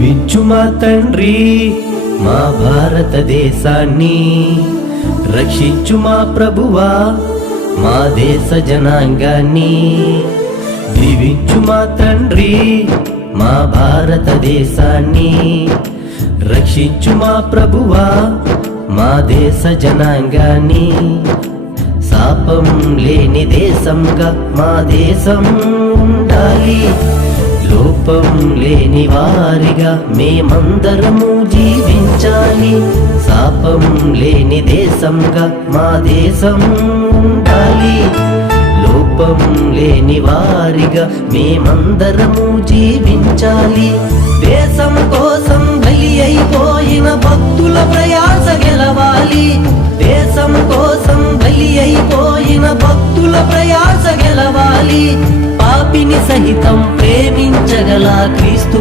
దీవించు మా తండ్రి మా భారతదేశాన్ని, రక్షించు మా ప్రభువా మా దేశ జనాంగాన్ని. దీవించు మా తండ్రి మా భారతదేశాన్ని, రక్షించు మా ప్రభువా మా దేశ జనాంగాన్ని. శాపం లేని దేశంగా మా దేశం ఉండాలి, లోపం లేని వారిగా మేమందరము జీవించాలి. శాపం లేని దేశంగా మా దేశం ఉండాలి, లోపం లేని వారిగా మేమందరము జీవించాలి. దేశం కోసం బలి అయిపోయిన భక్తుల ప్రయాస గెలవాలి, దేశం కోసం బలి అయిపోయిన భక్తుల ప్రయాస గెలవాలి. పాపిని సహితం ప్రేమించగల క్రీస్తు